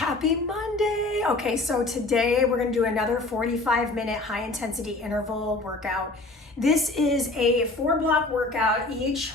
Happy Monday. Okay, so today we're gonna do another 45-minute high intensity interval workout. This is a 4-block workout. Each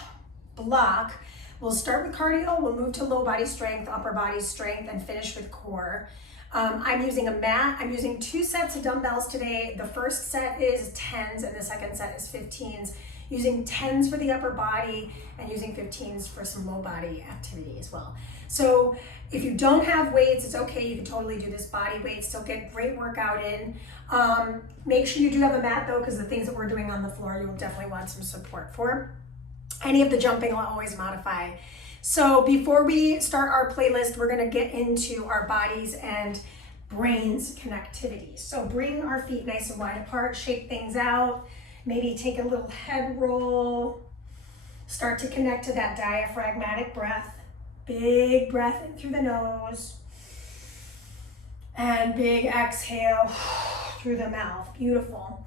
block will start with cardio, we'll move to low body strength, upper body strength, and finish with core. I'm using a mat. I'm using 2 sets of dumbbells today. The first set is 10s and the second set is 15s. Using 10s for the upper body and using 15s for some low body activity as well. So if you don't have weights, it's okay. You can totally do this body weight, still get great workout in. Make sure you do have a mat though, because the things that we're doing on the floor, you'll definitely want some support for. Any of the jumping I'll always modify. So before we start our playlist, we're gonna get into our bodies and brains connectivity. So bring our feet nice and wide apart, shake things out. Maybe take a little head roll. Start to connect to that diaphragmatic breath. Big breath in through the nose. And big exhale through the mouth. Beautiful.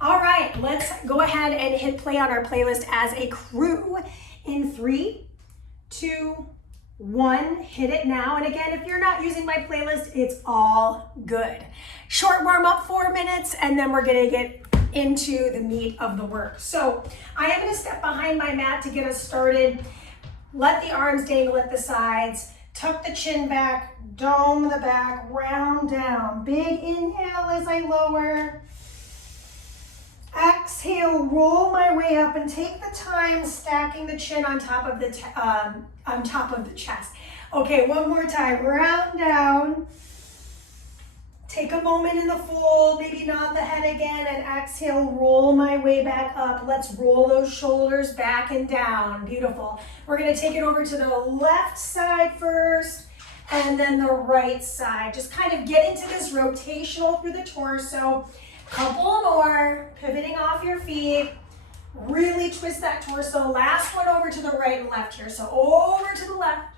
All right, let's go ahead and hit play on our playlist as a crew in 3, 2, 1. Hit it now. And again, if you're not using my playlist, it's all good. Short warm up, 4 minutes, and then we're gonna get into the meat of the work. So I am going to step behind my mat to get us started. Let the arms dangle at the sides, tuck the chin back, dome the back, round down. Big inhale as I lower. Exhale, roll my way up and take the time stacking the chin on top of the chest. Okay, one more time, round down. Take a moment in the fold, maybe nod the head again, and exhale, roll my way back up. Let's roll those shoulders back and down. Beautiful. We're gonna take it over to the left side first, and then the right side. Just kind of get into this rotational through the torso. Couple more, pivoting off your feet. Really twist that torso. Last one over to the right and left here. So over to the left.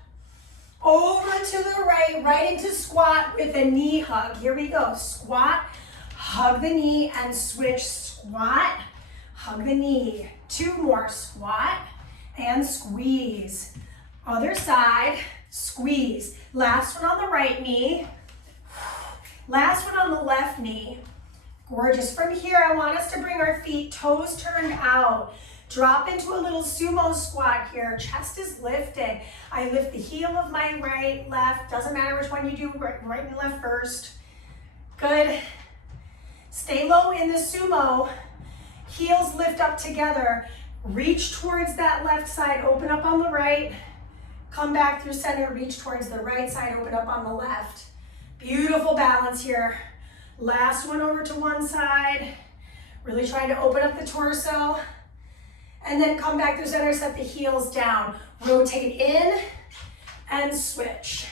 Over to the right, right into squat with a knee hug. Here we go. Squat, hug the knee, and switch. Squat, hug the knee. 2 more. Squat and squeeze. Other side, squeeze. Last one on the right knee. Last one on the left knee. Gorgeous. From here, I want us to bring our feet, toes turned out. Drop into a little sumo squat here. Chest is lifted. I lift the heel of my right, left. Doesn't matter which one you do, right and left first. Good. Stay low in the sumo. Heels lift up together. Reach towards that left side. Open up on the right. Come back through center. Reach towards the right side. Open up on the left. Beautiful balance here. Last one over to one side. Really trying to open up the torso. And then come back through center, set the heels down. Rotate in and switch.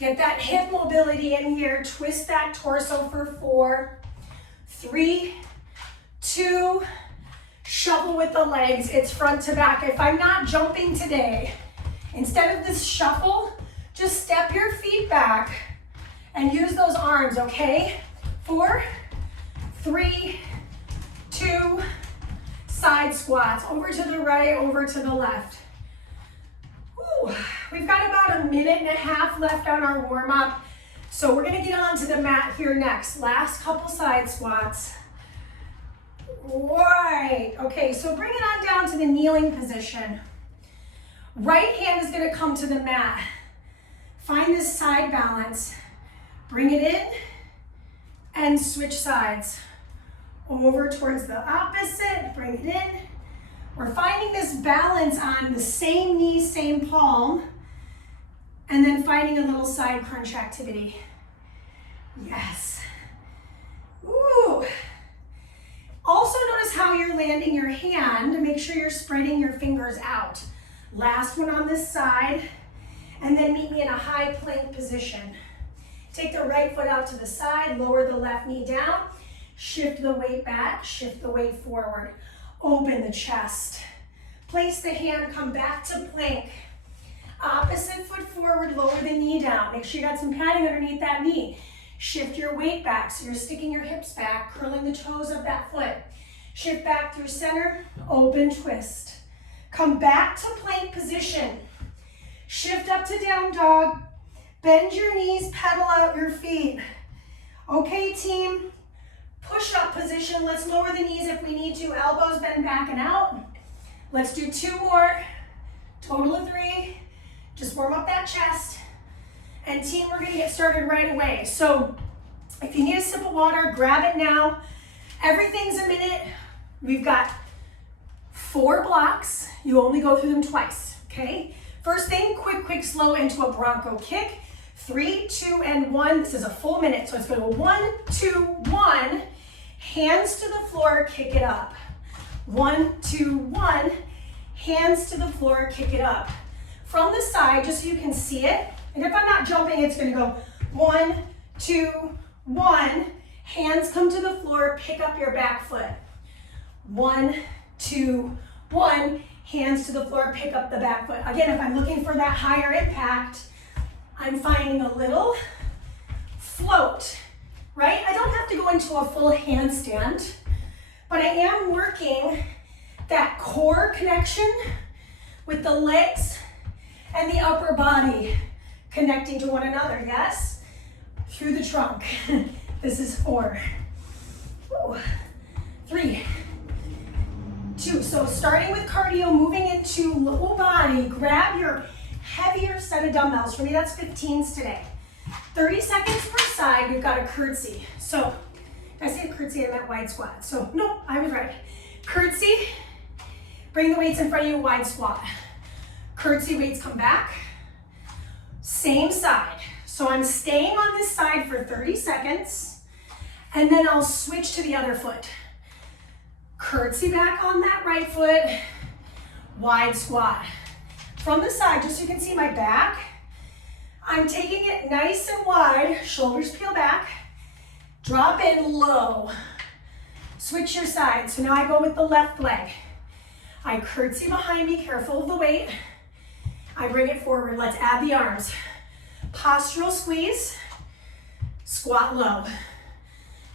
Get that hip mobility in here. Twist that torso for 4, 3, 2, shuffle with the legs. It's front to back. If I'm not jumping today, instead of this shuffle, just step your feet back and use those arms, okay? 4, 3, 2, side squats, over to the right, over to the left. Ooh, we've got about 1.5 minutes left on our warm up. So we're gonna get onto the mat here next. Last couple side squats. Right, okay, so bring it on down to the kneeling position. Right hand is gonna come to the mat. Find this side balance. Bring it in and switch sides. Over towards the opposite, bring it in. We're finding this balance on the same knee, same palm, and then finding a little side crunch activity. Yes. Ooh. Also notice how you're landing your hand to make sure you're spreading your fingers out. Last one on this side, and then meet me in a high plank position. Take the right foot out to the side, lower the left knee down. Shift the weight back, shift the weight forward. Open the chest. Place the hand, come back to plank. Opposite foot forward, lower the knee down. Make sure you got some padding underneath that knee. Shift your weight back, so you're sticking your hips back, curling the toes of that foot. Shift back through center, open twist. Come back to plank position. Shift up to down dog. Bend your knees, pedal out your feet. Okay, team, push-up position. Let's lower the knees if we need to. Elbows bend back and out. Let's do 2 more, total of 3. Just warm up that chest. And team, we're gonna get started right away. So if you need a sip of water, grab it now. Everything's a minute. We've got 4 blocks. You only go through them twice, okay? First thing, quick, slow into a Bronco kick. 3, 2, and 1. This is a full minute, so it's gonna go 1, 2, 1. Hands to the floor, kick it up. 1, 2, 1. Hands to the floor, kick it up. From the side, just so you can see it. And if I'm not jumping, it's gonna go 1, 2, 1. Hands come to the floor, pick up your back foot. 1, 2, 1. Hands to the floor, pick up the back foot. Again, if I'm looking for that higher impact, I'm finding a little float, right? I don't have to go into a full handstand, but I am working that core connection with the legs and the upper body connecting to one another, yes? Through the trunk. This is 4. Ooh. 3, 2. So starting with cardio, moving into low body, grab your heavier set of dumbbells. For me, that's 15s today. 30 seconds per side, we've got a curtsy. So, did I say curtsy? I meant wide squat. So, no, I was right. Curtsy, bring the weights in front of you, wide squat. Curtsy, weights come back. Same side. So I'm staying on this side for 30 seconds, and then I'll switch to the other foot. Curtsy back on that right foot, wide squat. From the side, just so you can see my back, I'm taking it nice and wide, shoulders peel back, drop in low, switch your side. So now I go with the left leg. I curtsy behind me, careful of the weight. I bring it forward, let's add the arms. Postural squeeze, squat low.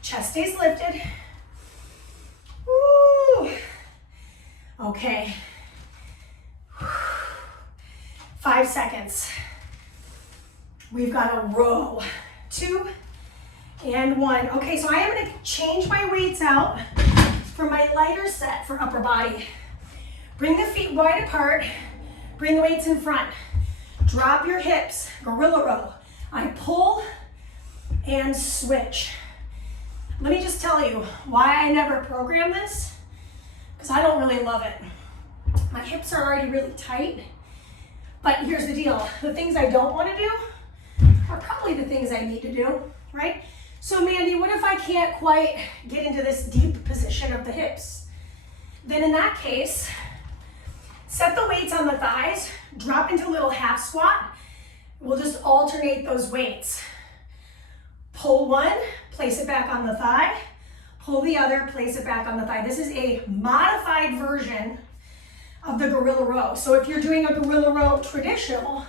Chest stays lifted. Woo. Okay. 5 seconds. We've got a row. 2 and 1. Okay, so I am gonna change my weights out for my lighter set for upper body. Bring the feet wide apart, bring the weights in front. Drop your hips, gorilla row. I pull and switch. Let me just tell you why I never program this, because I don't really love it. My hips are already really tight, but here's the deal. The things I don't want to do are probably the things I need to do, right? So Mandy, what if I can't quite get into this deep position of the hips? Then in that case, set the weights on the thighs, drop into a little half squat. We'll just alternate those weights. Pull one, place it back on the thigh. Pull the other, place it back on the thigh. This is a modified version of the gorilla row. So if you're doing a gorilla row traditional,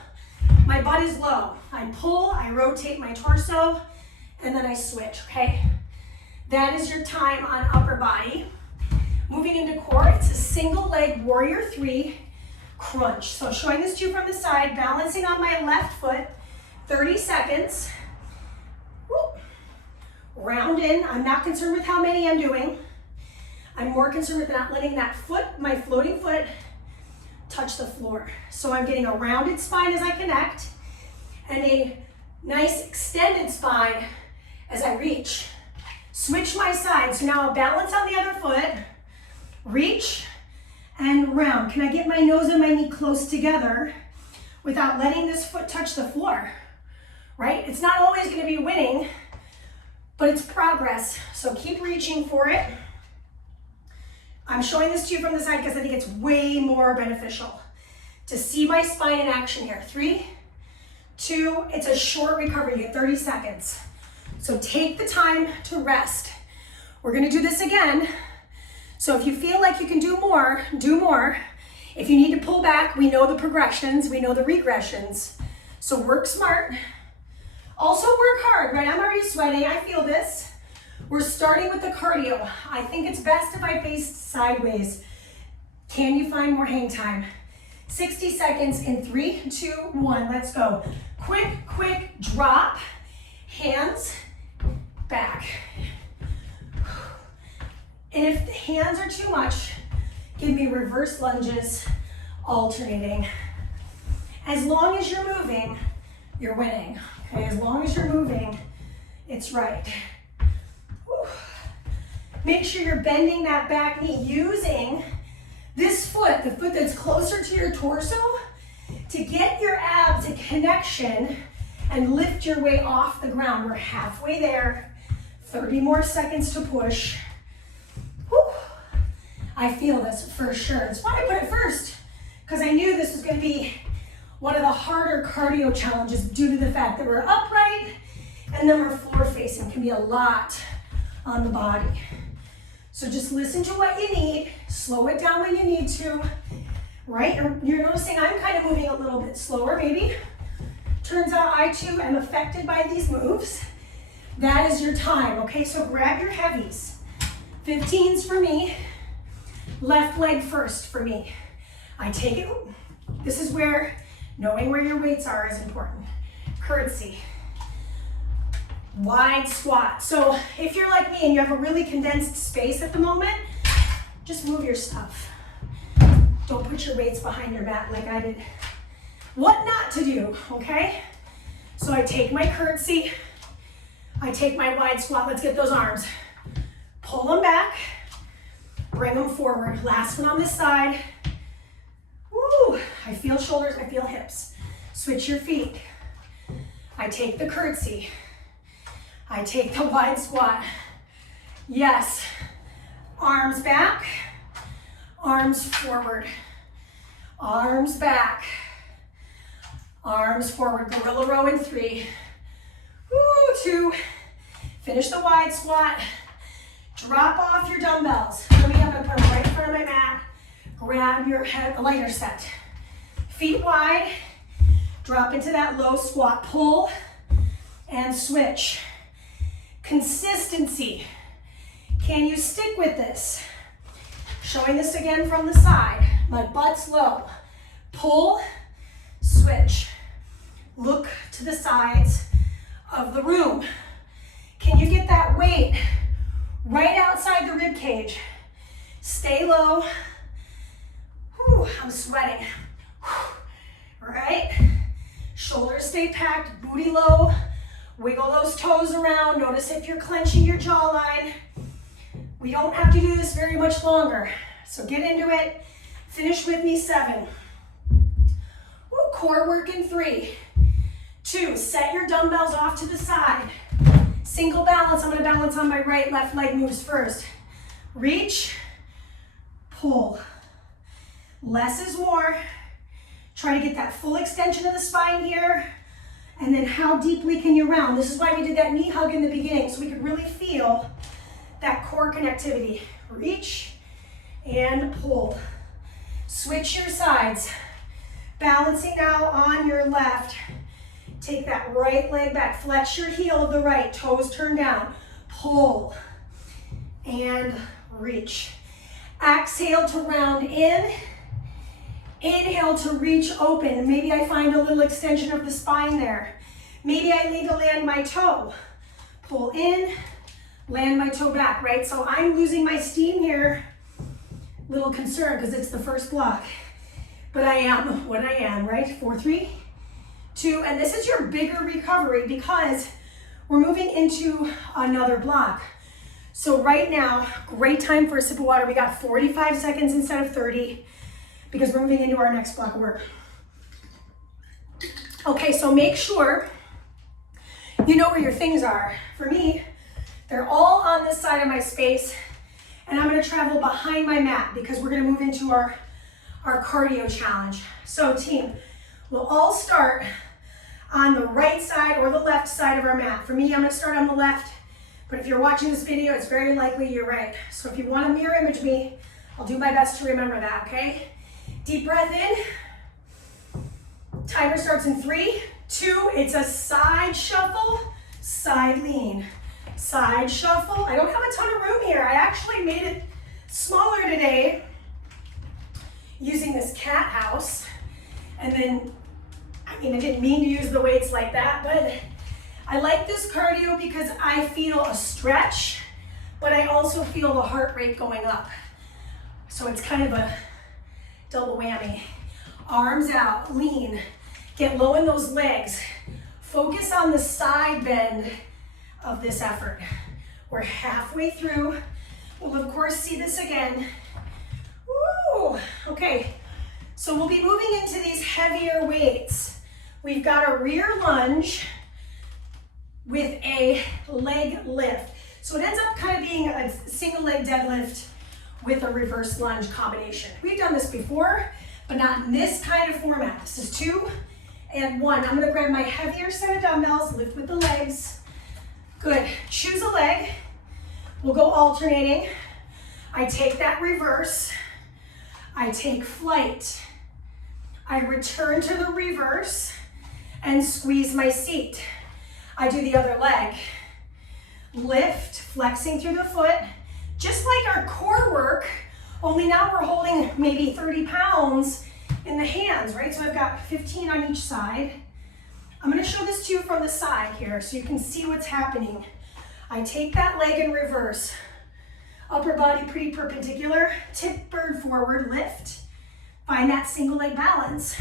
my butt is low. I pull, I rotate my torso, and then I switch, okay? That is your time on upper body. Moving into core, it's a single leg warrior 3 crunch. So showing this to you from the side, balancing on my left foot, 30 seconds. Woo. Round in. I'm not concerned with how many I'm doing. I'm more concerned with not letting that foot, my floating foot, touch the floor. So I'm getting a rounded spine as I connect and a nice extended spine as I reach. Switch my side. So now I'll balance on the other foot. Reach and round. Can I get my nose and my knee close together without letting this foot touch the floor, right? It's not always going to be winning, but it's progress. So keep reaching for it. I'm showing this to you from the side because I think it's way more beneficial to see my spine in action here. 3, 2, it's a short recovery. You get 30 seconds. So take the time to rest. We're going to do this again. So if you feel like you can do more, do more. If you need to pull back, we know the progressions, we know the regressions. So work smart. Also work hard, right? I'm already sweating, I feel this. We're starting with the cardio. I think it's best if I face sideways. Can you find more hang time? 60 seconds in 3, 2, 1, let's go. Quick, Drop, hands, back. And if the hands are too much, give me reverse lunges, alternating. As long as you're moving, you're winning. Okay, as long as you're moving, it's right. Whew. Make sure you're bending that back knee, using this foot, the foot that's closer to your torso, to get your abs a connection and lift your way off the ground. We're halfway there. 30 more seconds to push. Whew. I feel this for sure. That's why I put it first, because I knew this was going to be one of the harder cardio challenges due to the fact that we're upright and then we're floor facing. Can be a lot on the body. So just listen to what you need, slow it down when you need to, right? You're noticing I'm kind of moving a little bit slower maybe. Turns out I too am affected by these moves. That is your time, okay? So grab your heavies. 15s for me, left leg first for me. I take it, this is where knowing where your weights are is important. Curtsy. Wide squat. So if you're like me and you have a really condensed space at the moment, just move your stuff. Don't put your weights behind your back like I did. What not to do, okay? So I take my curtsy, I take my wide squat. Let's get those arms. Pull them back, bring them forward. Last one on this side. Woo, I feel shoulders, I feel hips. Switch your feet. I take the curtsy. I take the wide squat. Yes. Arms back, arms forward. Arms back, arms forward. Gorilla row in 3. Woo, 2. Finish the wide squat. Drop off your dumbbells. For me, I'm gonna put them right in front of my mat. Grab your head, a lighter set. Feet wide, drop into that low squat. Pull and switch. Consistency. Can you stick with this? Showing this again from the side. My butt's low. Pull, switch. Look to the sides of the room. Can you get that weight right outside the rib cage? Stay low. Whew, I'm sweating. Whew. All right. Shoulders stay packed, booty low. Wiggle those toes around. Notice if you're clenching your jawline. We don't have to do this very much longer. So get into it. Finish with me. 7. Woo, core work in 3. 2, set your dumbbells off to the side. Single balance. I'm gonna balance on my right, left leg moves first. Reach, pull. Less is more. Try to get that full extension of the spine here. And then how deeply can you round? This is why we did that knee hug in the beginning, so we could really feel that core connectivity. Reach and pull. Switch your sides. Balancing now on your left. Take that right leg back. Flex your heel of the right. Toes turn down. Pull and reach. Exhale to round in. Inhale to reach open. Maybe I find a little extension of the spine there. Maybe I need to land my toe. Pull in, land my toe back, right? So I'm losing my steam here. Little concerned because it's the first block. But I am what I am, right? 4, 3, 2, and this is your bigger recovery because we're moving into another block. So right now, great time for a sip of water. We got 45 seconds instead of 30 because we're moving into our next block of work. Okay, so make sure you know where your things are. For me, they're all on this side of my space, and I'm gonna travel behind my mat because we're gonna move into our cardio challenge. So team, we'll all start on the right side or the left side of our mat. For me, I'm gonna start on the left, but if you're watching this video, it's very likely you're right. So if you wanna mirror image me, I'll do my best to remember that, okay? Deep breath in. Timer starts in 3, 2, it's a side shuffle, side lean. Side shuffle. I don't have a ton of room here. I actually made it smaller today using this cat house. And then I mean, I didn't mean to use the weights like that, but I like this cardio because I feel a stretch, but I also feel the heart rate going up. So it's kind of a double whammy. Arms out, lean, get low in those legs. Focus on the side bend of this effort. We're halfway through. We'll of course see this again. Woo! Okay, so we'll be moving into these heavier weights. We've got a rear lunge with a leg lift. So it ends up kind of being a single leg deadlift with a reverse lunge combination. We've done this before, but not in this kind of format. This is 2 and 1. I'm gonna grab my heavier set of dumbbells, lift with the legs. Good, choose a leg. We'll go alternating. I take that reverse. I take flight. I return to the reverse and squeeze my seat. I do the other leg. Lift, flexing through the foot, just like our core work, only now we're holding maybe 30 pounds in the hands, right? So I've got 15 on each side. I'm gonna show this to you from the side here so you can see what's happening. I take that leg in reverse, upper body pretty perpendicular, tip bird forward, lift, find that single leg balance,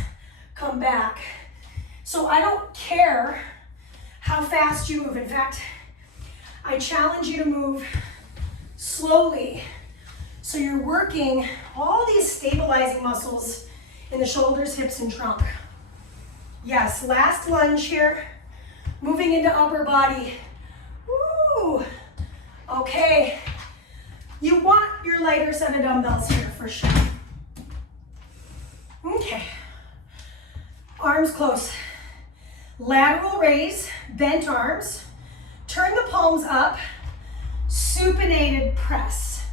come back. So I don't care how fast you move. In fact, I challenge you to move slowly. So you're working all these stabilizing muscles in the shoulders, hips, and trunk. Yes, last lunge here. Moving into upper body. Woo! Okay. You want your lighter set of dumbbells here for sure. Okay. Arms close. Lateral raise, bent arms. Turn the palms up. Supinated press.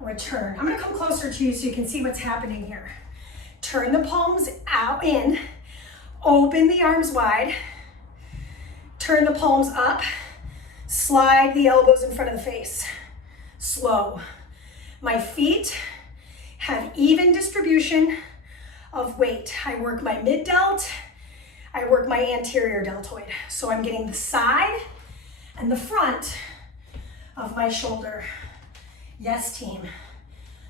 Return. I'm gonna come closer to you so you can see what's happening here. Turn the palms out in. Open the arms wide. Turn the palms up. Slide the elbows in front of the face. Slow. My feet have even distribution of weight. I work my mid delt. I work my anterior deltoid. So I'm getting the side and the front of my shoulder. Yes, team.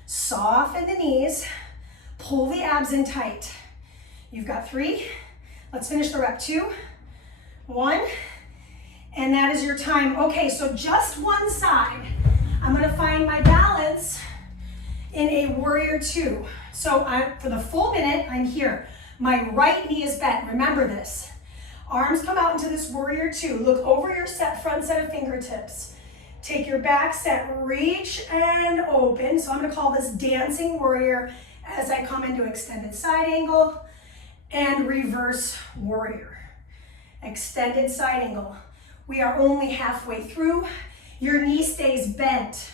Soften the knees. Pull the abs in tight. You've got 3. Let's finish the rep. 2, 1, and that is your time. Okay, so just one side. I'm gonna find my balance in a warrior 2. So for the full minute, I'm here. My right knee is bent, remember this. Arms come out into this warrior 2. Look over your front set of fingertips. Take your back set, reach and open. So I'm gonna call this dancing warrior as I come into extended side angle and reverse warrior. Extended side angle. We are only halfway through. Your knee stays bent.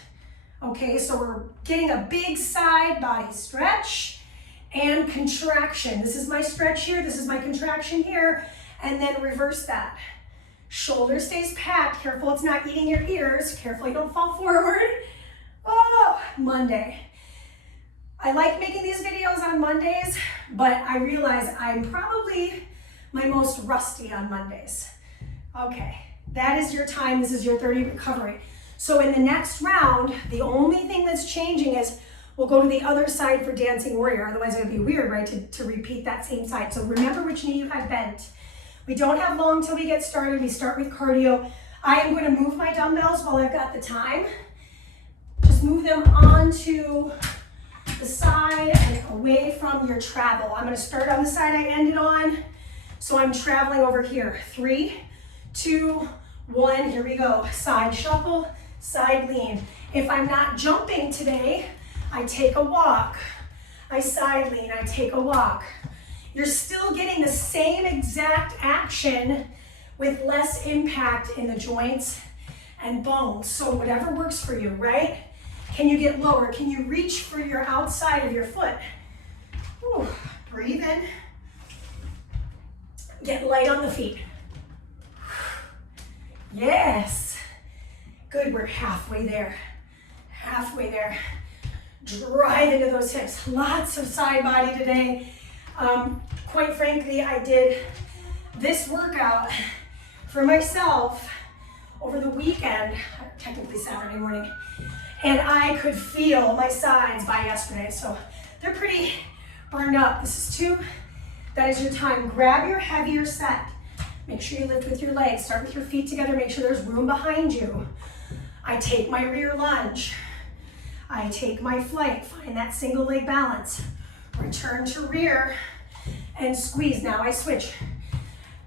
Okay, so we're getting a big side body stretch and contraction. This is my stretch here, this is my contraction here, and then reverse that. Shoulder stays packed. Careful it's not eating your ears. Careful you don't fall forward. Oh, Monday. I like making these videos on Mondays, but I realize I'm probably my most rusty on Mondays. Okay, that is your time. This is your 30 recovery. So in the next round, the only thing that's changing is we'll go to the other side for dancing warrior. Otherwise it would be weird, right, to repeat that same side. So remember which knee you have bent. We don't have long till we get started. We start with cardio. I am going to move my dumbbells while I've got the time. Just move them onto the side and away from your travel. I'm going to start on the side I ended on. So I'm traveling over here. 3, 2, 1. Here we go. Side shuffle, side lean. If I'm not jumping today, I take a walk. I side lean, I take a walk. You're still getting the same exact action with less impact in the joints and bones. So whatever works for you, right? Can you get lower? Can you reach for your outside of your foot? Ooh, breathe in. Get light on the feet. Yes. Good, we're halfway there. Halfway there. Drive into those hips. Lots of side body today. Quite frankly, I did this workout for myself over the weekend, technically Saturday morning, and I could feel my sides by yesterday, so they're pretty burned up. This is 2. That is your time. Grab your heavier set. Make sure you lift with your legs. Start with your feet together. Make sure there's room behind you. I take my rear lunge. I take my flight. Find that single leg balance. Return to rear and squeeze. Now I switch.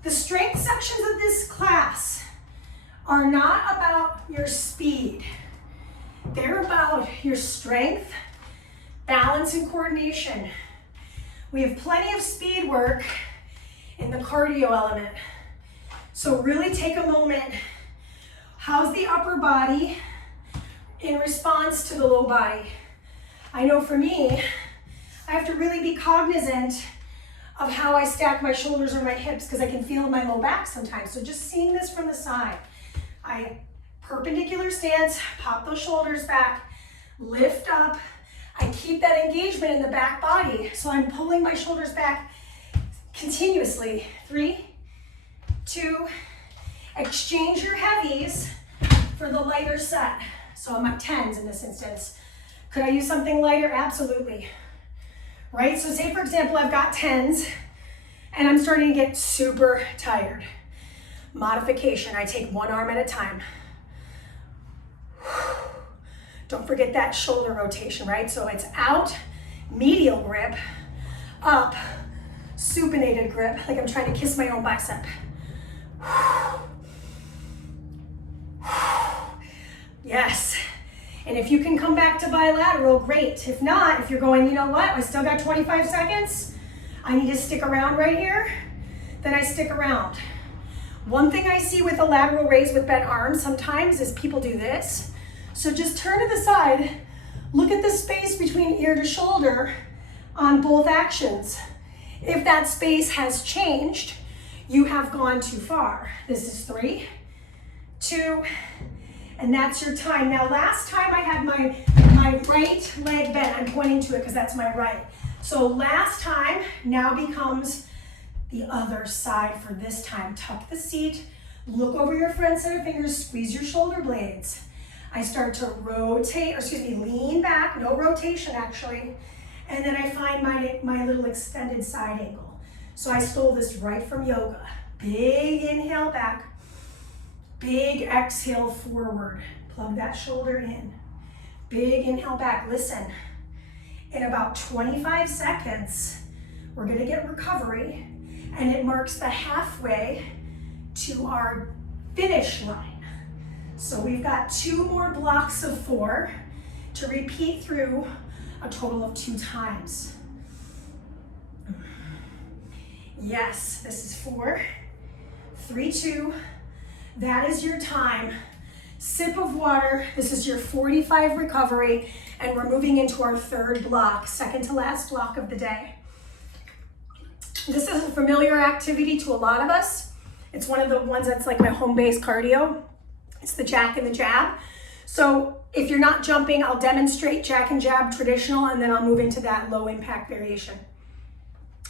The strength sections of this class are not about your speed. They're about your strength, balance, and coordination. We have plenty of speed work in the cardio element. So really take a moment. How's the upper body in response to the low body? I know for me, I have to really be cognizant of how I stack my shoulders or my hips because I can feel my low back sometimes. So just seeing this from the side. Perpendicular stance, pop those shoulders back, lift up. I keep that engagement in the back body. So I'm pulling my shoulders back continuously. 3, 2, exchange your heavies for the lighter set. So I'm at 10s in this instance. Could I use something lighter? Absolutely. Right? So say for example, I've got 10s and I'm starting to get super tired. Modification, I take one arm at a time. Don't forget that shoulder rotation, right? So it's out, medial grip, up, supinated grip, like I'm trying to kiss my own bicep. Yes. And if you can come back to bilateral, great. If not, if you're going, you know what, I still got 25 seconds, I need to stick around right here, then I stick around. One thing I see with a lateral raise with bent arms sometimes is people do this. So just turn to the side, look at the space between ear to shoulder on both actions. If that space has changed, you have gone too far. This is 3, 2, and that's your time. Now last time I had my right leg bent, I'm pointing to it because that's my right. So last time now becomes the other side for this time. Tuck the seat, look over your front set of fingers, squeeze your shoulder blades. I start to rotate, or excuse me, lean back, no rotation actually, and then I find my little extended side angle. So I stole this right from yoga. Big inhale back, big exhale forward. Plug that shoulder in. Big inhale back. Listen, in about 25 seconds, we're gonna get recovery, and it marks the halfway to our finish line. So we've got 2 more blocks of 4 to repeat through a total of 2 times. Yes, this is 4, 3, 2. That is your time. Sip of water. This is your 45 recovery, and we're moving into our 3rd block, second to last block of the day. This is a familiar activity to a lot of us. It's one of the ones that's like my home-based cardio. It's the jack and the jab. So if you're not jumping, I'll demonstrate jack and jab traditional, and then I'll move into that low impact variation.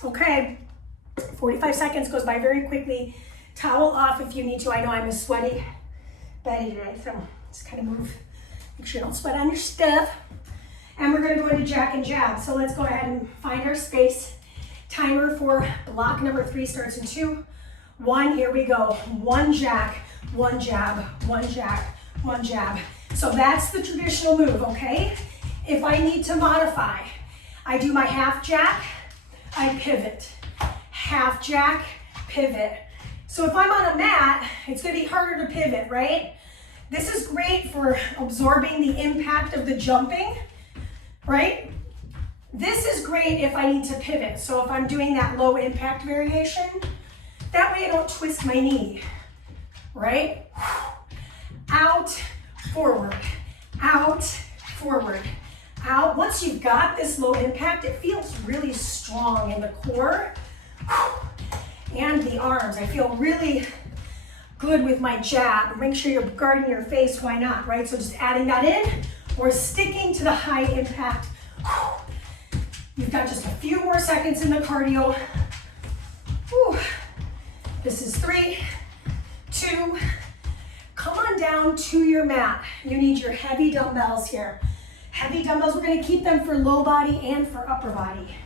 Okay, 45 seconds goes by very quickly. Towel off if you need to. I know I'm a sweaty Betty today, so just kind of move. Make sure you don't sweat on your stuff. And we're gonna go into jack and jab. So let's go ahead and find our space. Timer for block number 3 starts in 2, 1, here we go. 1 jack, 1 jab, 1 jack, 1 jab. So that's the traditional move, okay? If I need to modify, I do my half jack, I pivot. Half jack, pivot. So if I'm on a mat, it's gonna be harder to pivot, right? This is great for absorbing the impact of the jumping, right? This is great if I need to pivot. So if I'm doing that low impact variation, that way I don't twist my knee, right? Out, forward, out, forward, out. Once you've got this low impact, it feels really strong in the core and the arms. I feel really good with my jab. Make sure you're guarding your face, why not, right? So just adding that in or sticking to the high impact. You've got just a few more seconds in the cardio. Whew. This is 3, 2, come on down to your mat. You need your heavy dumbbells here. Heavy dumbbells, we're gonna keep them for low body and for upper body.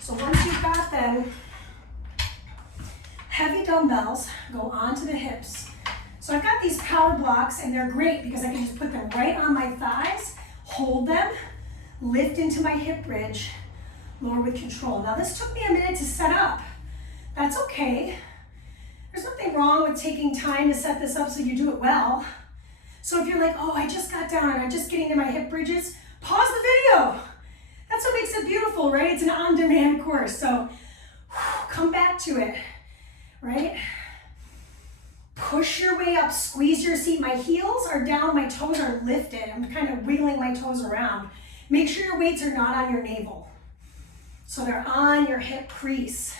So once you've got them, heavy dumbbells go onto the hips. So I've got these power blocks and they're great because I can just put them right on my thighs, hold them, lift into my hip bridge, lower with control. Now this took me a minute to set up. That's okay. There's nothing wrong with taking time to set this up so you do it well. So if you're like, oh, I just got down and I'm just getting to my hip bridges, pause the video. That's what makes it beautiful, right? It's an on-demand course. So come back to it, right? Push your way up, squeeze your seat. My heels are down, my toes are lifted. I'm kind of wiggling my toes around. Make sure your weights are not on your navel. So they're on your hip crease.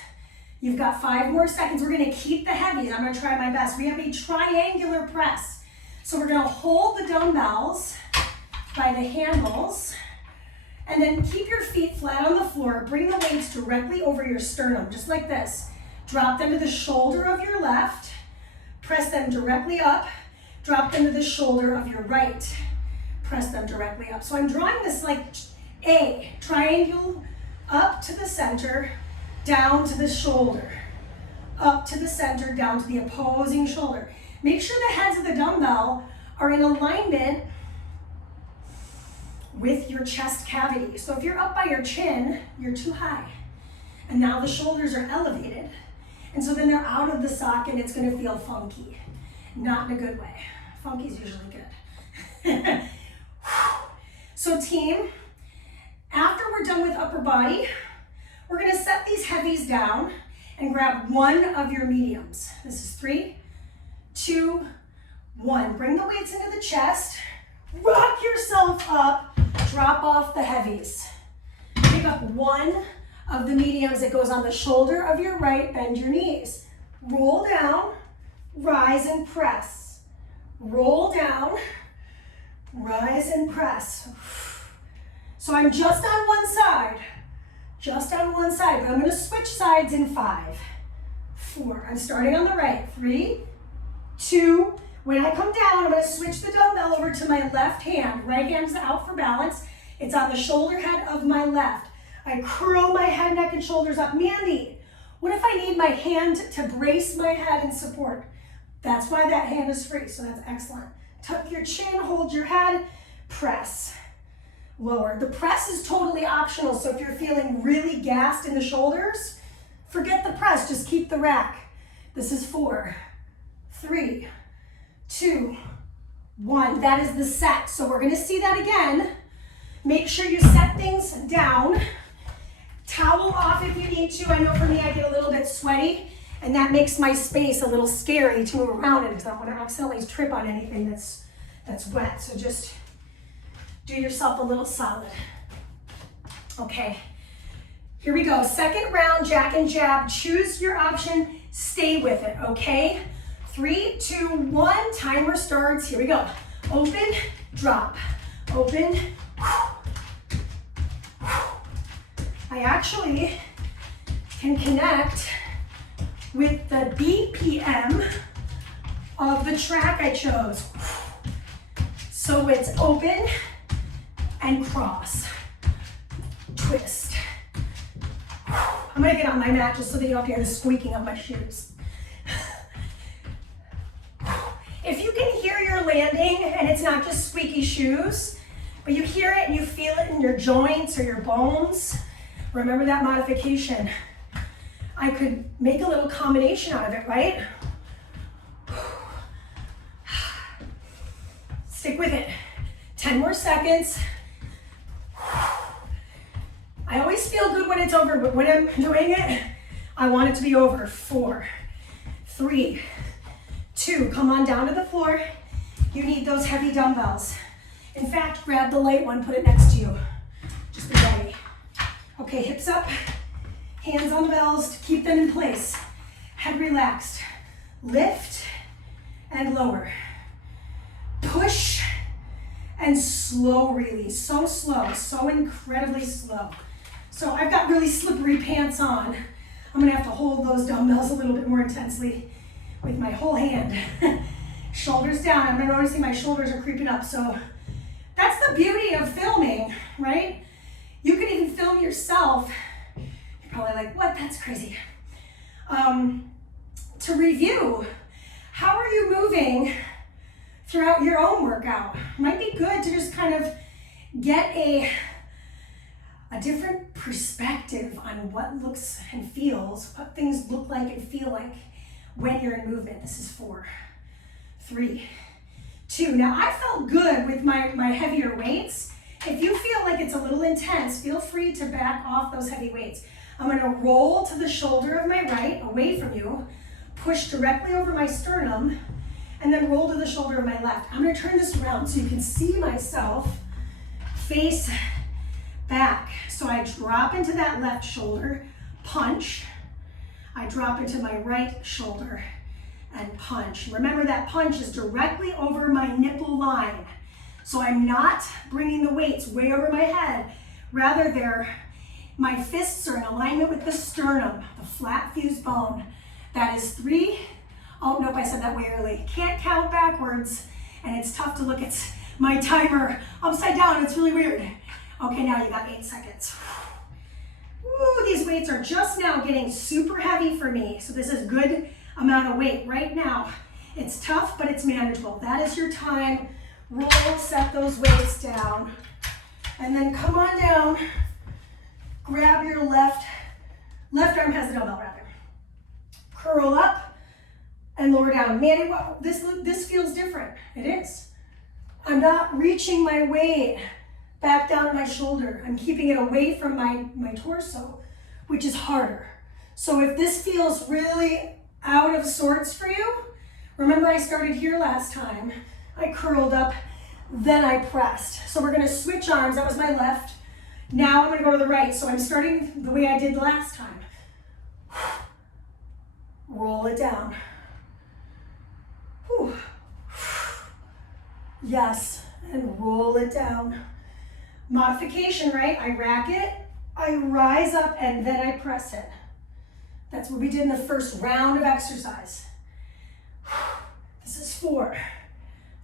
You've got 5 more seconds. We're gonna keep the heavies. I'm gonna try my best. We have a triangular press. So we're gonna hold the dumbbells by the handles and then keep your feet flat on the floor. Bring the weights directly over your sternum, just like this. Drop them to the shoulder of your left. Press them directly up. Drop them to the shoulder of your right. Press them directly up. So I'm drawing this like a triangle up to the center, down to the shoulder, up to the center, down to the opposing shoulder. Make sure the heads of the dumbbell are in alignment with your chest cavity. So if you're up by your chin, you're too high. And now the shoulders are elevated. And so then they're out of the socket and it's gonna feel funky. Not in a good way. Funky is usually good. So team, after we're done with upper body, we're gonna set these heavies down and grab one of your mediums. This is 3, 2, 1. Bring the weights into the chest, rock yourself up, drop off the heavies. Pick up one of the mediums that goes on the shoulder of your right, bend your knees. Roll down, rise and press. Roll down, rise and press. So I'm just on one side. Just on one side, but I'm gonna switch sides in 5, 4. I'm starting on the right. 3, 2. When I come down, I'm gonna switch the dumbbell over to my left hand. Right hand's out for balance. It's on the shoulder head of my left. I curl my head, neck, and shoulders up. Mandy, what if I need my hand to brace my head and support? That's why that hand is free, so that's excellent. Tuck your chin, hold your head, press. Lower. The press is totally optional, so if you're feeling really gassed in the shoulders, forget the press, just keep the rack. This is 4, 3, 2, 1. That is the set. So we're gonna see that again. Make sure you set things down. Towel off if you need to. I know for me, I get a little bit sweaty, and that makes my space a little scary to move around in because I don't want to accidentally trip on anything that's wet. So just do yourself a little solid. Okay, here we go. Second round, jack and jab. Choose your option, stay with it, okay? 3, 2, 1, timer starts. Here we go. Open, drop, open. I actually can connect with the BPM of the track I chose. So it's open and cross, twist. I'm gonna get on my mat just so that you don't hear the squeaking of my shoes. If you can hear your landing and it's not just squeaky shoes, but you hear it and you feel it in your joints or your bones, remember that modification. I could make a little combination out of it, right? Stick with it. 10 more seconds. I always feel good when it's over, but when I'm doing it, I want it to be over. 4, 3, 2, come on down to the floor. You need those heavy dumbbells. In fact, grab the light one, put it next to you. Just be ready. Okay, hips up, hands on the bells to keep them in place. Head relaxed. Lift and lower. Push and slow release. So slow, so incredibly slow. So I've got really slippery pants on. I'm gonna have to hold those dumbbells a little bit more intensely with my whole hand. Shoulders down. I'm noticing my shoulders are creeping up. So that's the beauty of filming, right? You can even film yourself. You're probably like, what? That's crazy. To review, how are you moving throughout your own workout? Might be good to just kind of get a different perspective on what looks and feels, what things look like and feel like when you're in movement. This is 4, 3, 2. Now I felt good with my heavier weights. If you feel like it's a little intense, feel free to back off those heavy weights. I'm gonna roll to the shoulder of my right, away from you, push directly over my sternum, and then roll to the shoulder of my left. I'm gonna turn this around so you can see myself face back. So I drop into that left shoulder, punch. I drop into my right shoulder and punch. Remember that punch is directly over my nipple line. So I'm not bringing the weights way over my head. Rather, my fists are in alignment with the sternum, the flat fused bone. That is 3. Oh, nope, I said that way early. Can't count backwards, and it's tough to look at my timer upside down. It's really weird. Okay, now you got 8 seconds. Woo, these weights are just now getting super heavy for me. So this is good amount of weight right now. It's tough, but it's manageable. That is your time. Roll, set those weights down. And then come on down. Grab your left arm has the dumbbell rather. Curl up and lower down. Manny, this feels different. It is. I'm not reaching my weight back down to my shoulder. I'm keeping it away from my torso, which is harder. So if this feels really out of sorts for you, remember I started here last time. I curled up, then I pressed. So we're gonna switch arms. That was my left. Now I'm gonna go to the right. So I'm starting the way I did last time. Roll it down. Whew. Yes, and roll it down. Modification, right? I rack it, I rise up, and then I press it. That's what we did in the first round of exercise. This is 4,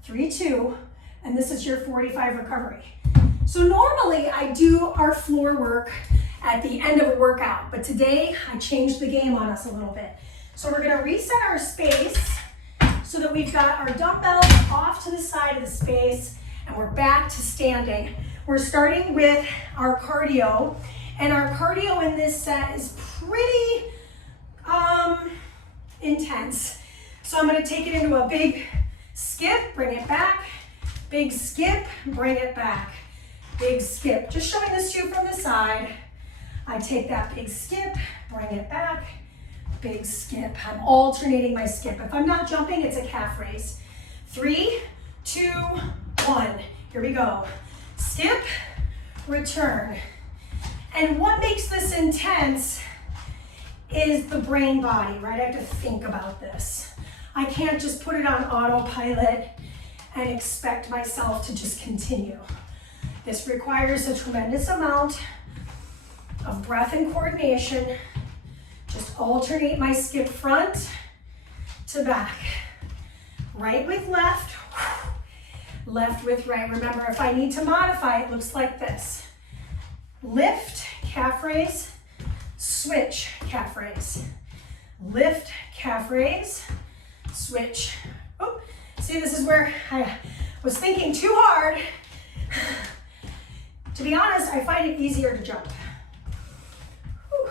3, 2, and this is your 45 recovery. So normally I do our floor work at the end of a workout, but today I changed the game on us a little bit. So we're gonna reset our space so that we've got our dumbbells off to the side of the space and we're back to standing. We're starting with our cardio, and our cardio in this set is pretty intense. So I'm gonna take it into a big skip, bring it back, big skip, bring it back, big skip. Just showing this to you from the side. I take that big skip, bring it back, big skip. I'm alternating my skip. If I'm not jumping, it's a calf raise. 3, 2, 1. Here we go. Skip, return. And what makes this intense is the brain body, right? I have to think about this. I can't just put it on autopilot and expect myself to just continue. This requires a tremendous amount of breath and coordination. Just alternate my skip front to back. Right with left, left with right. Remember, if I need to modify, it looks like this. Lift, calf raise, switch, calf raise. Lift, calf raise, switch. Oh, see, this is where I was thinking too hard. To be honest, I find it easier to jump. Whew.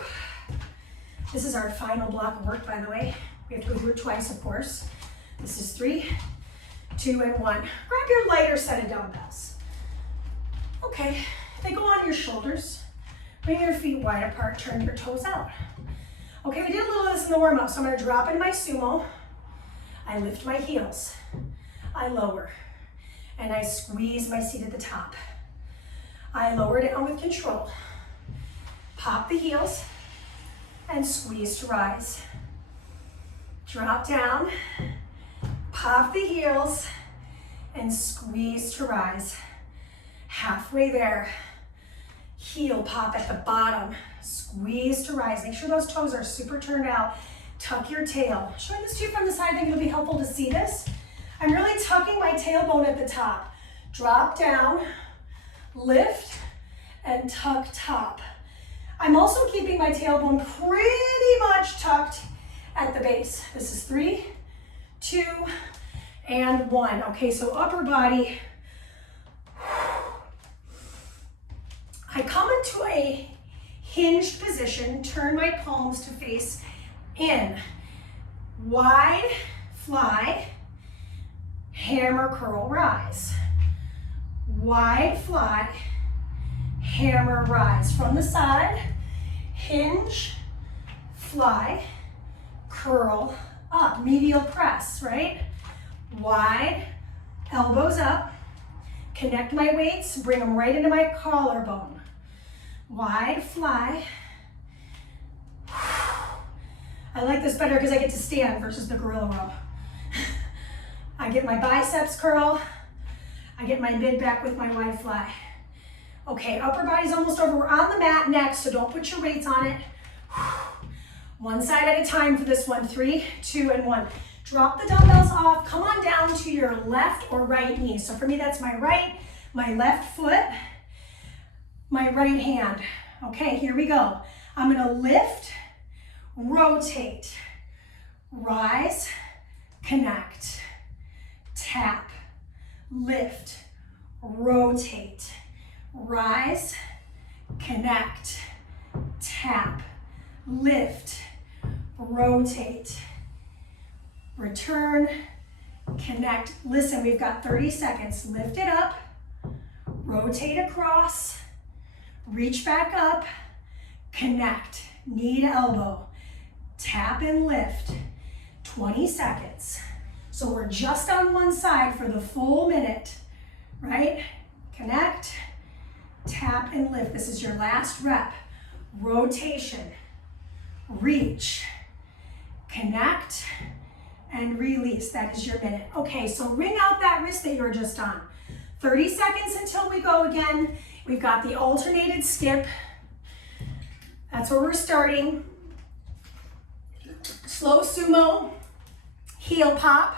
This is our final block of work, by the way. We have to go through it twice, of course. This is 3, 2, and 1. Grab your lighter set of dumbbells. Okay, they go on your shoulders. Bring your feet wide apart, turn your toes out. Okay, we did a little of this in the warm-up, so I'm gonna drop into my sumo. I lift my heels. I lower, and I squeeze my seat at the top. I lower down with control. Pop the heels, and squeeze to rise. Drop down, pop the heels, and squeeze to rise. Halfway there. heel pop at the bottom. Squeeze to rise. Make sure those toes are super turned out. Tuck your tail. Showing this to you from the side, I think it'll be helpful to see this. I'm really tucking my tailbone at the top. Drop down, lift, and tuck top. I'm also keeping my tailbone pretty much tucked at the base. This is 3, 2, and 1. Okay, so upper body. I come into a hinged position, turn my palms to face in. Wide fly, hammer, curl, rise. Wide fly, hammer, rise. From the side, hinge, fly, curl, up. Medial press, right? Wide, elbows up. Connect my weights, bring them right into my collarbone. Wide fly. I like this better because I get to stand versus the gorilla row. I get my biceps curl. I get my mid back with my wide fly. Okay, upper body's almost over. We're on the mat next, so don't put your weights on it. One side at a time for this one. 3, 2, and 1. Drop the dumbbells off. Come on down to your left or right knee. So for me, that's my right, my left foot, my right hand. Okay, here we go. I'm gonna lift, rotate, rise, connect, tap, lift, rotate, rise, connect, tap, lift, rotate, return, connect. Listen, we've got 30 seconds. Lift it up, rotate across, reach back up, connect, knee to elbow, tap and lift, 20 seconds. So we're just on one side for the full minute, right? Connect, tap and lift. This is your last rep. Rotation, reach, connect, and release. That is your minute. Okay, so ring out that wrist that you were just on. 30 seconds until we go again. We've got the alternated skip. That's where we're starting. Slow sumo, heel pop.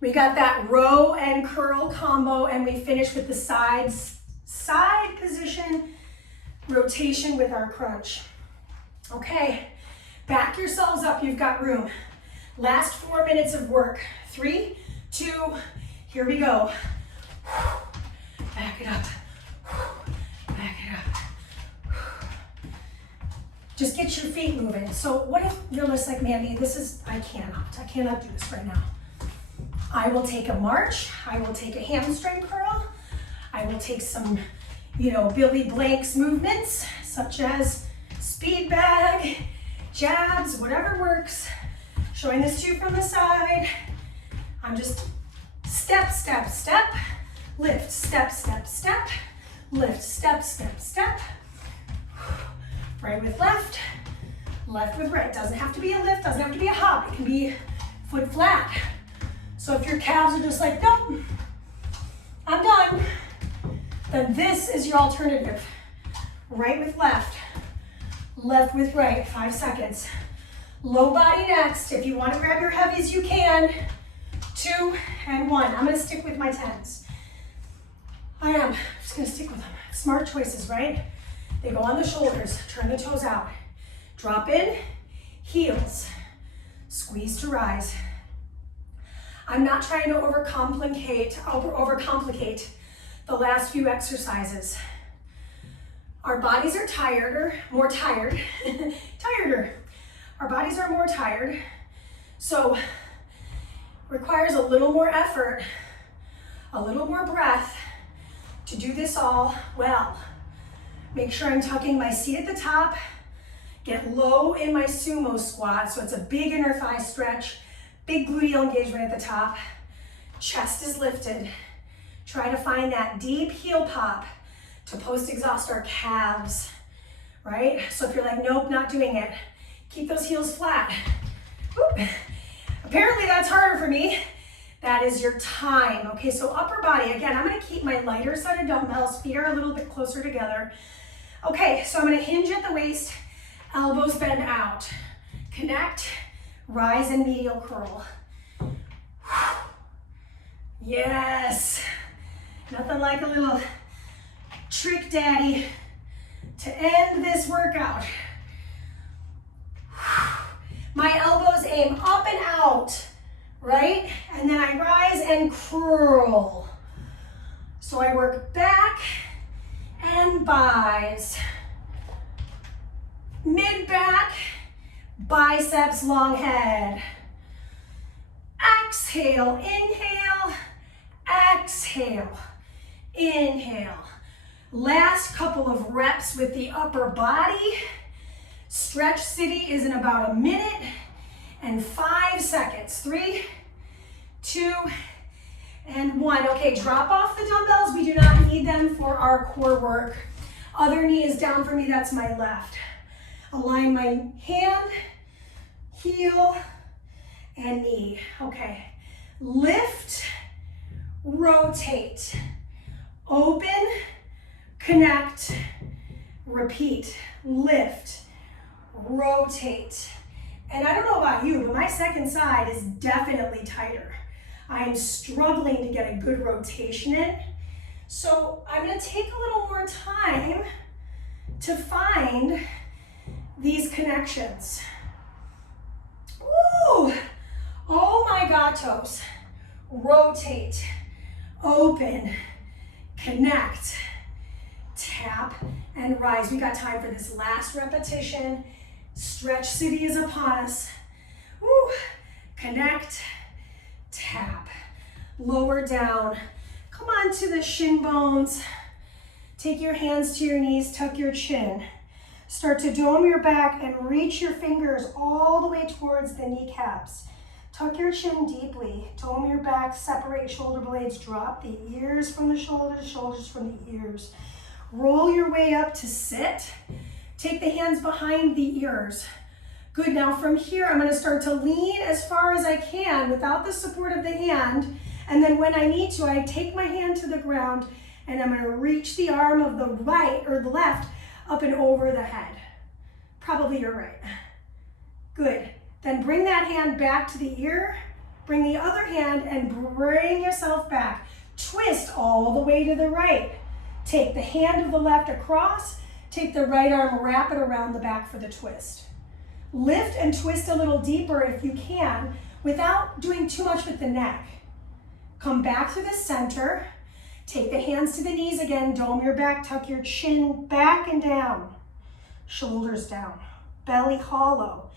We got that row and curl combo, and we finish with the side position rotation with our crunch. Okay, back yourselves up, you've got room. Last 4 minutes of work. 3, 2, here we go. Back it up, back it up. Just get your feet moving. So what if you're just like, Mandy, I cannot do this right now. I will take a march, I will take a hamstring curl, I will take some, Billy Blanks movements, such as speed bag, jabs, whatever works. Showing this to you from the side. I'm just step, step, step, lift, step, step, step, lift, step, step, step. Right with left, left with right. Doesn't have to be a lift, doesn't have to be a hop. It can be foot flat. So if your calves are just like, nope, I'm done, then this is your alternative. Right with left, left with right, 5 seconds. Low body next. If you want to grab your heavies, you can. 2 and 1. I'm going to stick with my 10s. I am. I'm just going to stick with them. Smart choices, right? They go on the shoulders. Turn the toes out. Drop in, heels. Squeeze to rise. I'm not trying to overcomplicate the last few exercises. Our bodies are more tired. Our bodies are more tired, so requires a little more effort, a little more breath to do this all well. Make sure I'm tucking my seat at the top, get low in my sumo squat, so it's a big inner thigh stretch, big gluteal engagement at the top, chest is lifted. Try to find that deep heel pop to post-exhaust our calves, right? So if you're like, nope, not doing it, keep those heels flat. Whoop. Apparently that's harder for me. that is your time. Okay, so upper body, again, I'm gonna keep my lighter side of dumbbells, feet are a little bit closer together. Okay, so I'm gonna hinge at the waist, elbows bend out. Connect, rise and medial curl. Yes, nothing like a little trick daddy to end this workout. My elbows aim up and out, right? And then I rise and curl. So I work back and bis. Mid-back, biceps, long head. Exhale, inhale, exhale, inhale. Last couple of reps with the upper body. Stretch City is in about a minute and 5 seconds. 3, 2, and 1. Okay, drop off the dumbbells. We do not need them for our core work. Other knee is down for me, that's my left. Align my hand, heel, and knee. Okay, lift, rotate, open, connect, repeat, lift, rotate. And I don't know about you, but my second side is definitely tighter. I'm struggling to get a good rotation in. So I'm gonna take a little more time to find these connections. Woo! Oh my gatos. Rotate, open, connect, tap, and rise. We got time for this last repetition. Stretch City is upon us. Woo! Connect, tap, lower down. Come on to the shin bones. Take your hands to your knees, tuck your chin. Start to dome your back and reach your fingers all the way towards the kneecaps. Tuck your chin deeply, dome your back, separate shoulder blades, drop the ears from the shoulders, shoulders from the ears. Roll your way up to sit. Take the hands behind the ears. Good, now from here, I'm gonna start to lean as far as I can without the support of the hand. And then when I need to, I take my hand to the ground and I'm gonna reach the arm of the right or the left up and over the head. Probably your right. Good. Then bring that hand back to the ear. Bring the other hand and bring yourself back. Twist all the way to the right. Take the hand of the left across. Take the right arm, wrap it around the back for the twist. Lift and twist a little deeper if you can without doing too much with the neck. Come back to the center. Take the hands to the knees again, dome your back, tuck your chin back and down. Shoulders down, belly hollow.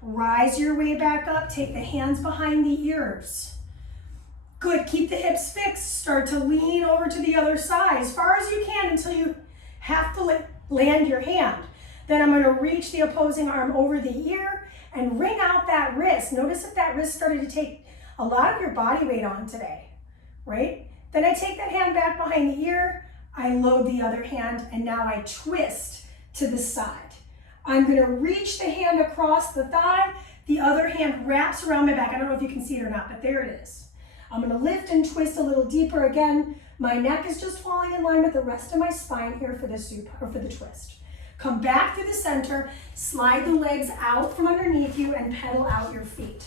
Rise your way back up, take the hands behind the ears. Good, keep the hips fixed. Start to lean over to the other side as far as you can until you have to land your hand. Then I'm gonna reach the opposing arm over the ear and wring out that wrist. Notice that that wrist started to take a lot of your body weight on today, right? Then I take that hand back behind the ear, I load the other hand, and now I twist to the side. I'm gonna reach the hand across the thigh, the other hand wraps around my back. I don't know if you can see it or not, but there it is. I'm gonna lift and twist a little deeper again. My neck is just falling in line with the rest of my spine here for the or for the twist. Come back through the center, slide the legs out from underneath you and pedal out your feet.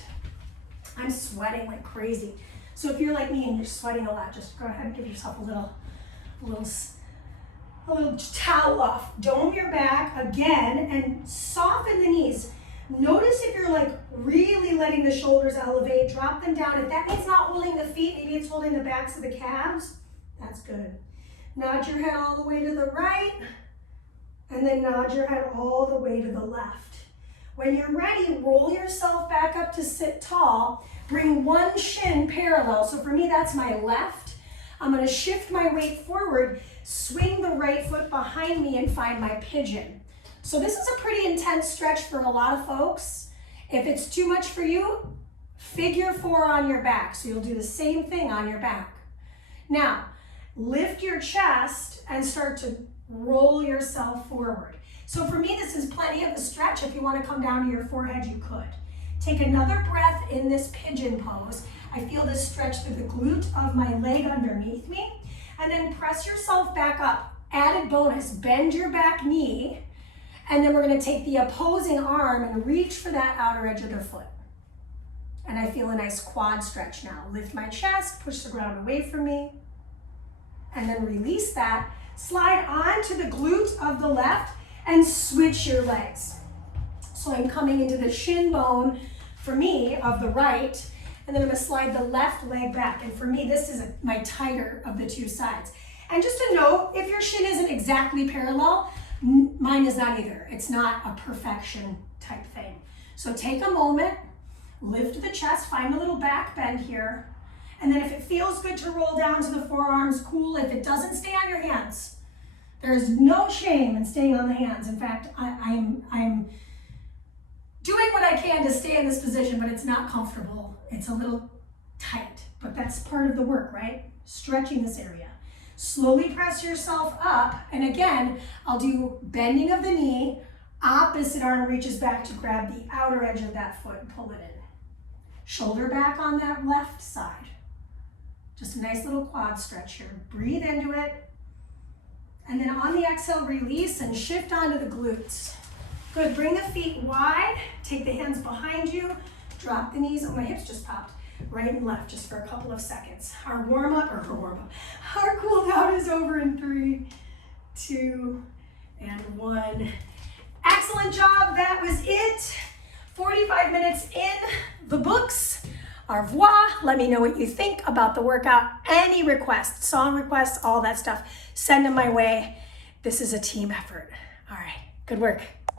I'm sweating like crazy. So if you're like me and you're sweating a lot, just go ahead and give yourself a little towel off. Dome your back again and soften the knees. Notice if you're like really letting the shoulders elevate, drop them down. If that means not holding the feet, maybe it's holding the backs of the calves, that's good. Nod your head all the way to the right, and then nod your head all the way to the left. When you're ready, roll yourself back up to sit tall. Bring one shin parallel. So for me, that's my left. I'm gonna shift my weight forward, swing the right foot behind me and find my pigeon. So this is a pretty intense stretch for a lot of folks. If it's too much for you, figure 4 on your back. So you'll do the same thing on your back. Now, lift your chest and start to roll yourself forward. So for me, this is plenty of a stretch. If you want to come down to your forehead, you could. Take another breath in this pigeon pose. I feel this stretch through the glute of my leg underneath me. And then press yourself back up. Added bonus, bend your back knee. And then we're gonna take the opposing arm and reach for that outer edge of the foot. And I feel a nice quad stretch now. Lift my chest, push the ground away from me. And then release that. Slide onto the glute of the left and switch your legs. So I'm coming into the shin bone, for me, of the right, and then I'm gonna slide the left leg back. And for me, this is my tighter of the two sides. And just a note, if your shin isn't exactly parallel, mine is not either. It's not a perfection type thing. So take a moment, lift the chest, find a little back bend here. And then if it feels good to roll down to the forearms, cool. If it doesn't, stay on your hands. There's no shame in staying on the hands. In fact, I'm doing what I can to stay in this position, but it's not comfortable. It's a little tight, but that's part of the work, right? Stretching this area. Slowly press yourself up. And again, I'll do bending of the knee, opposite arm reaches back to grab the outer edge of that foot and pull it in. Shoulder back on that left side. Just a nice little quad stretch here. Breathe into it. And then on the exhale, release and shift onto the glutes. Good, bring the feet wide. Take the hands behind you. Drop the knees. Oh, my hips just popped. Right and left, just for a couple of seconds. Our cool down is over in 3, 2, and 1. Excellent job, that was it. 45 minutes in the books. Au revoir. Let me know what you think about the workout. Any requests, song requests, all that stuff, send them my way. This is a team effort. All right, good work.